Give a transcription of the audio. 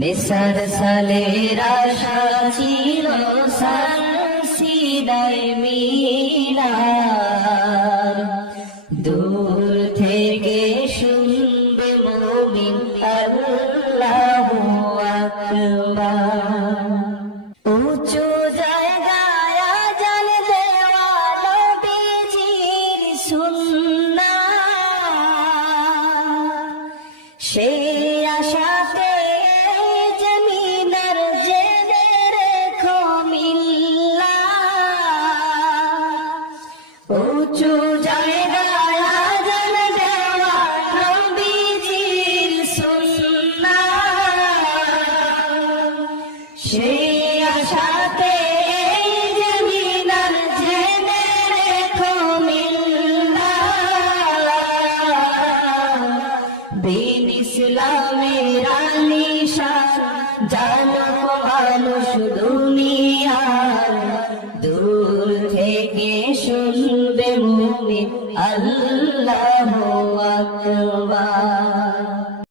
নিসার সালের আশা ছিল সানসিদায় মিলার, দূর থেকে শুনবে মুমিন আল্লাহু আকবার। উঁচু জায়গায় আযান দেওয়া নবীজির সুন্নাহ, সেই আশাতে জমিনার জেনে রেখো মিল্লাহ। উঁচু জায়গায় আযান দেওয়া নবীজির সুন্নাহ, সেই আশাতে জমিনার জেনে রেখো মিল্লাহ। দ্বীন ইসলামের আলিশান জানুক মানুষ দুনিয়ার, দূর থেকে শুনবে মুমিন আল্লাহু আকবার।